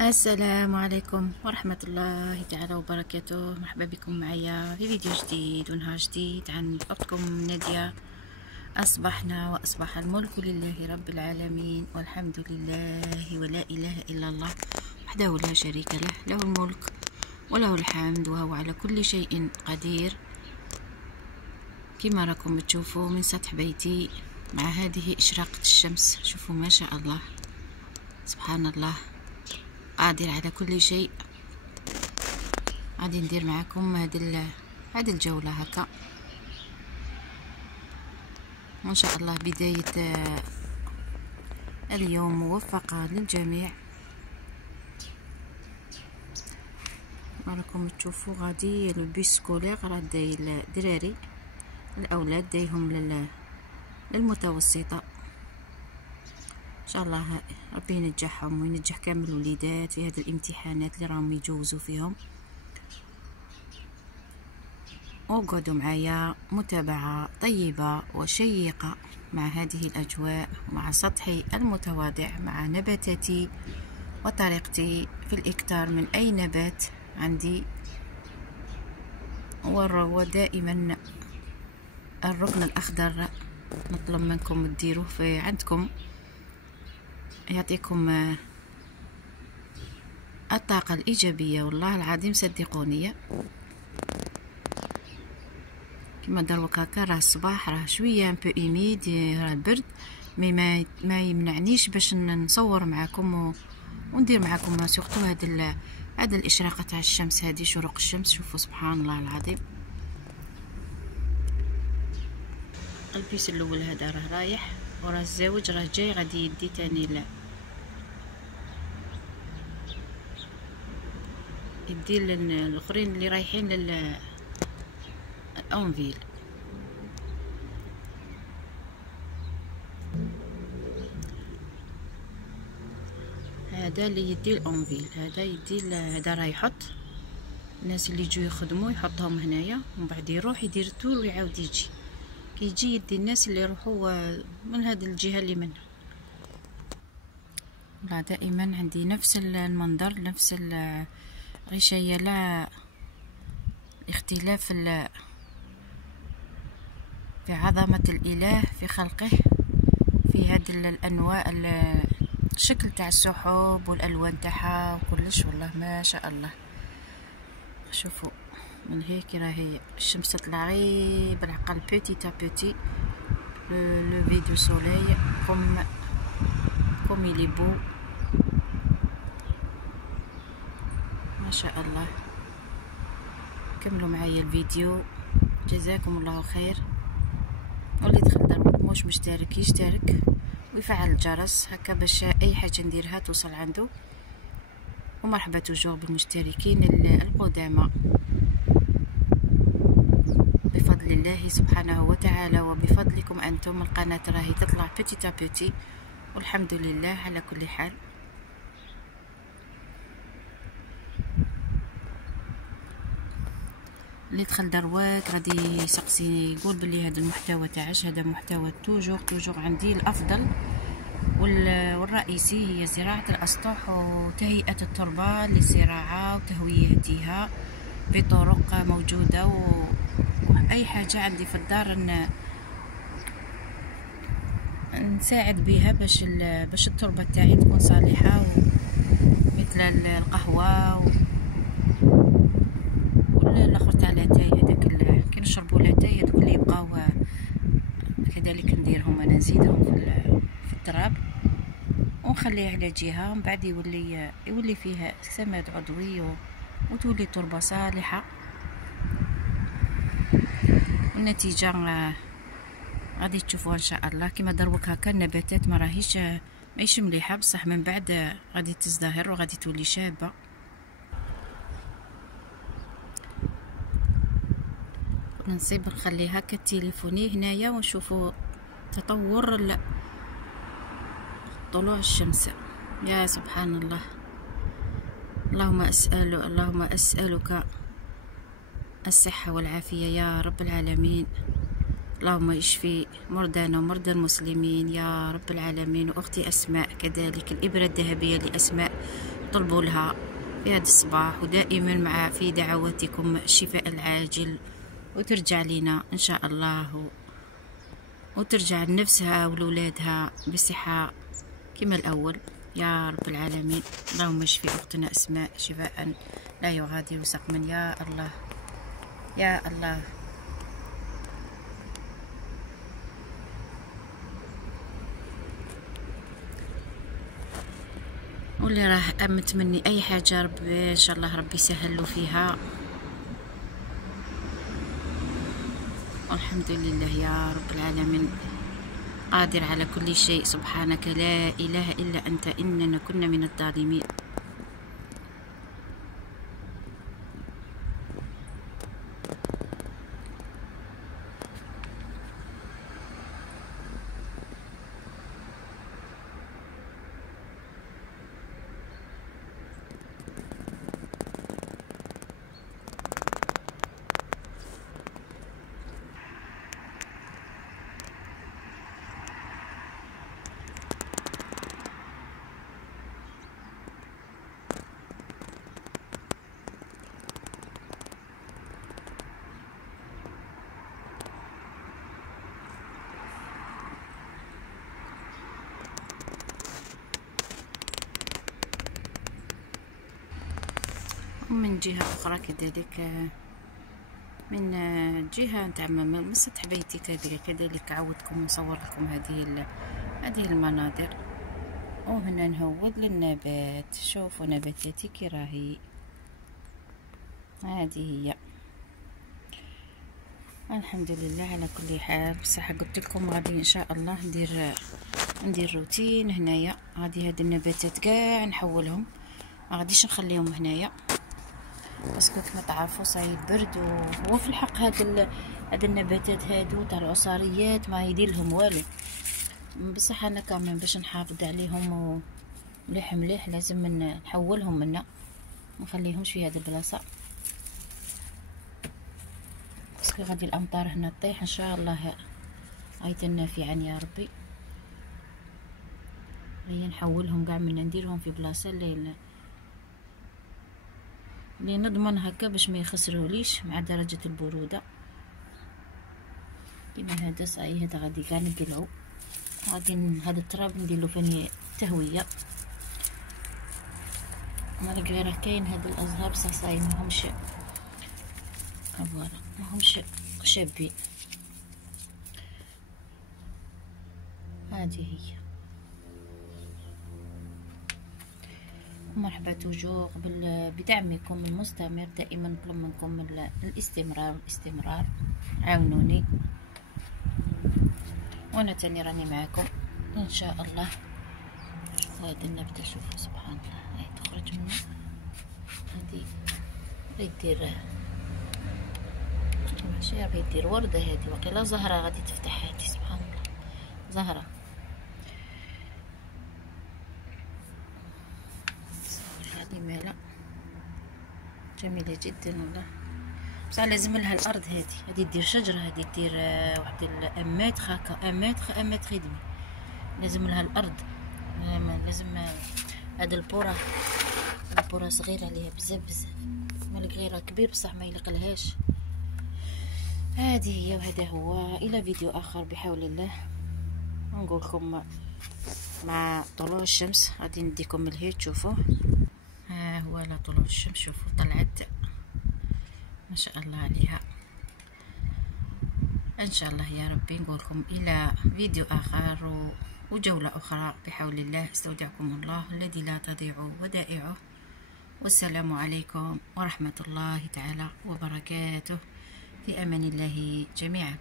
السلام عليكم ورحمة الله تعالى وبركاته. مرحبا بكم معايا في فيديو جديد ونهار جديد عن أختكم نادية. أصبحنا وأصبح الملك لله رب العالمين، والحمد لله ولا إله إلا الله وحده لا شريك له، له الملك وله الحمد وهو على كل شيء قدير. كما راكم تشوفوا من سطح بيتي مع هذه إشراقة الشمس، شوفوا ما شاء الله، سبحان الله قادر على كل شيء. غادي ندير معكم هذه الجولة هكا وان شاء الله بداية اليوم موفقة للجميع. راكم تشوفوا غادي البيس سكولير راه داي الدراري الاولاد دايهم للمتوسطة. ان شاء الله ربي ينجحهم وينجح كامل الوليدات في هذه الامتحانات اللي راهم يجوزوا فيهم. وقعدوا معايا متابعة طيبة وشيقة مع هذه الأجواء، مع سطحي المتواضع، مع نباتاتي وطريقتي في الإكثار من أي نبات عندي. ودائما الركن الأخضر نطلب منكم تديروه في عندكم، يعطيكم الطاقة الإيجابية. والله العظيم صدقوني كما دروك هكا راه الصباح، راه شويه امبو ايميد، راه البرد، مي ما يمنعنيش باش نصور معكم وندير معكم سورتو هذا الاشراقه تاع الشمس، هذه شروق الشمس. شوفوا سبحان الله العظيم. البيس الاول هذا راه رايح، وراه الزوج راه جاي غادي يدي تاني يدي الاخرين اللي رايحين الأونفيل. هذا اللي يدي الأونفيل، هذا يدي هذا راه يحط الناس اللي يجوا يخدموا يحطهم هنايا، ومن بعد يروح يدير التور ويعاود يجي، كيجي يدي الناس اللي يروحوا من هذه الجهه اللي منها. لا دائما عندي نفس المنظر، نفس الغشايه، لا اختلاف في عظمة الإله في خلقه، في هذه الأنواع، الشكل تاع السحب والألوان تاعها وكلش. والله ما شاء الله. شوفوا من هيك راهي الشمس تطلع غير بالعقل بوتي تا بوتي. لو في دو سوليي كوم يلي بو، ما شاء الله. كملوا معايا الفيديو، جزاكم الله خير. واللي دخل دروك مش مشترك يشترك ويفعل الجرس هكا باش اي حاجه نديرها توصل عنده. ومرحبا توجور بالمشتركين القدامى بفضل الله سبحانه وتعالى، وبفضلكم انتم القناه راهي تطلع بيتي تا بيتي، والحمد لله على كل حال. اللي دخل دروات غادي يسقسي يقول بلي هذا المحتوى تاعش، هذا محتوى توجور عندي الافضل والرئيسي هي زراعة الأسطح وتهيئة التربة للزراعة وتهويتها بطرق موجودة، وأي حاجة عندي في الدار نساعد بها باش التربة تاعي تكون صالحة، مثل القهوة والاخر تاع لاتاي، هذاك كي نشربوا لاتاي هذوك اللي يبقاو كذلك نديرهم انا، نزيدهم في التراب ونخليه على جهه، ومن بعد يولي فيها سماد عضوي وتولي تربه صالحه. والنتيجه غادي تشوفوها ان شاء الله. كما دروك هكا النباتات ما راهيش ماهيش مليحه، بصح من بعد غادي تزدهر وغادي تولي شابه. نصيب نخلي هكا تليفوني هنايا ونشوفوا تطور طلوع الشمس. يا سبحان الله. اللهم أسألك الصحة والعافية يا رب العالمين. اللهم اشفي مرضانا ومرضى المسلمين يا رب العالمين. وأختي أسماء كذلك الإبرة الذهبية لأسماء طلبوا لها في هذا الصباح، ودائما مع في دعواتكم الشفاء العاجل، وترجع لنا إن شاء الله، وترجع لنفسها ولولادها بصحة كما الأول يا رب العالمين. اللهم اشفي أختنا أسماء شفاء لا يغادر سقما يا الله يا الله. واللي راح متمني أي حاجة ربي إن شاء الله ربي يسهل له فيها، والحمد لله يا رب العالمين قادر على كل شيء. سبحانك لا إله إلا أنت إننا كنا من الظالمين. ومن جهة أخرى كذلك، من جهة نتاع مسطح بيتي كذلك عودتكم نصور لكم هذه المناظر. وهنا نهود للنبات، شوفوا نباتاتي كي راهي، هذه هي الحمد لله على كل حال. بصح قلت لكم غادي ان شاء الله ندير روتين هنايا. هذه النباتات كاع نحولهم، ما غاديش نخليهم هنايا باسكو كما تعرفوا صاير برد. وهو في الحق هاد النباتات هادو تاع العصاريات ما يدير لهم والو، بصح انا كمان باش نحافظ عليهم مليح مليح لازم نحولهم منا، ما نخليهمش في هذه البلاصه باسكو غادي الامطار هنا تطيح ان شاء الله. غاية نافعا يا ربي. هيا نحولهم كاع منا، نديرهم في بلاصه اللي نضمن هكا باش ما يخسروليش مع درجه البروده. كيما هذا صاي، هذا غادي كاع نقلعو، غادي هذا التراب نديرلو فيه تهويه. مالغري راه كاين هاد الازهار بصح صاي ماهمش فوالا ماهمش شابين. هذه هي. مرحبا توجور بدعمكم المستمر، دائما نطلب منكم الاستمرار عاونوني، وانا تاني راني معاكم ان شاء الله. وهذه النبته شوفوا سبحان الله هاي تخرج منها، هذه يدير ماشي يدير ورده، هذه وقيلا زهره غادي تفتح، هذه سبحان الله زهره. هذه ماله جميله جدا والله، بصح لازم لها الارض. هذه دير شجره، هذه دير واحد الامات هكا، امات خدمه، لازم لها الارض. لازم هذا البورة صغيره عليها بزاف مالغري راه كبير بصح ما يلقلهاش. هذه هي وهذا هو. الى فيديو اخر بحول الله. نقول لكم مع طلوع الشمس غادي نديكم الهيد تشوفوا. ها هو لا طلوع الشمس، شوفوا طلعت ما شاء الله عليها. ان شاء الله يا ربي نقول لكم الى فيديو اخر وجولة اخرى بحول الله. استودعكم الله الذي لا تضيع ودائعه، والسلام عليكم ورحمة الله تعالى وبركاته. في امان الله جميعا.